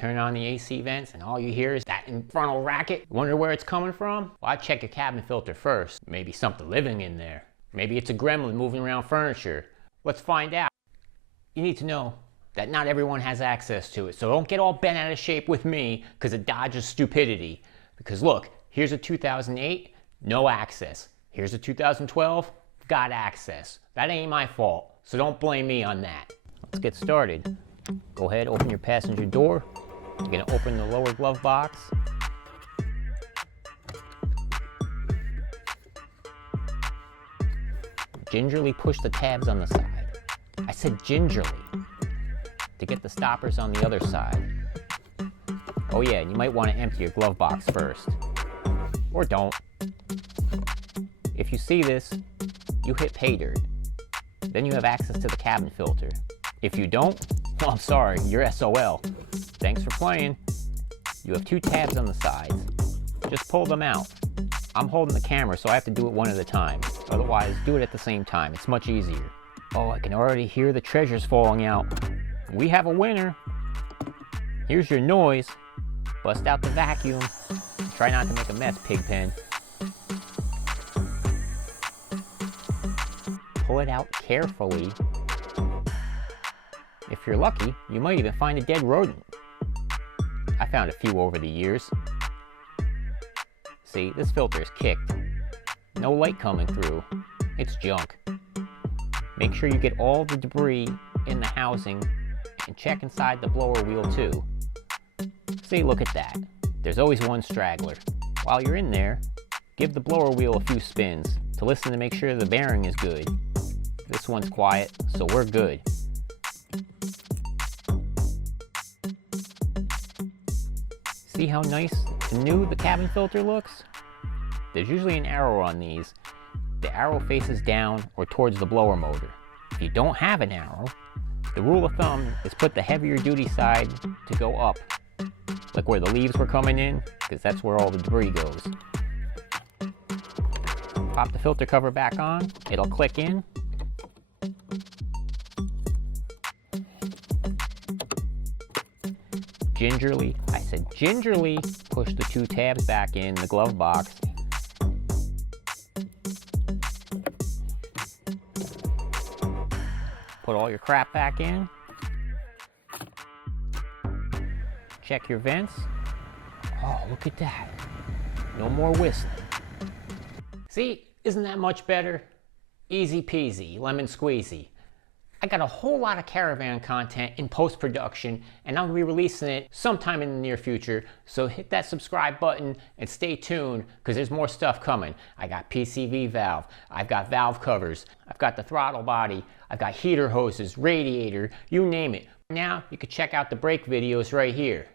turn on the AC vents and all you hear is that infernal racket. Wonder where it's coming from? Well, I'd check your cabin filter first. Maybe something living in there. Maybe it's a gremlin moving around furniture. Let's find out. You need to know that not everyone has access to it, so don't get all bent out of shape with me because it dodges stupidity. Because look, here's a 2008, no access. Here's a 2012, got access. That ain't my fault, so don't blame me on that. Let's get started. Go ahead, open your passenger door. You're gonna open the lower glove box. Gingerly push the tabs on the side. I said gingerly, to get the stoppers on the other side. Oh yeah, and you might want to empty your glove box first. Or don't. If you see this, you hit pay dirt. Then you have access to the cabin filter. If you don't, well, I'm sorry, you're SOL. Thanks for playing. You have 2 tabs on the sides. Just pull them out. I'm holding the camera, so I have to do it one at a time. Otherwise, do it at the same time. It's much easier. Oh, I can already hear the treasures falling out. We have a winner. Here's your noise. Bust out the vacuum. Try not to make a mess, Pigpen. Pull it out carefully. If you're lucky, you might even find a dead rodent. I found a few over the years. See, this filter is kicked. No light coming through. It's junk. Make sure you get all the debris in the housing and check inside the blower wheel too. See, look at that. There's always one straggler. While you're in there, give the blower wheel a few spins to listen to make sure the bearing is good. This one's quiet, so we're good. See how nice and new the cabin filter looks? There's usually an arrow on these. The arrow faces down or towards the blower motor. If you don't have an arrow, the rule of thumb is put the heavier duty side to go up, like where the leaves were coming in, because that's where all the debris goes. Pop the filter cover back on, it'll click in. Gingerly, I said gingerly, push the 2 tabs back in the glove box. Put all your crap back in. Check your vents. Oh, look at that. No more whistling. See, isn't that much better? Easy peasy, lemon squeezy. I got a whole lot of Caravan content in post-production, and I'll be releasing it sometime in the near future, so hit that subscribe button and stay tuned, because there's more stuff coming. I got PCV valve, I've got valve covers, I've got the throttle body, I've got heater hoses, radiator, you name it. Now, you can check out the brake videos right here.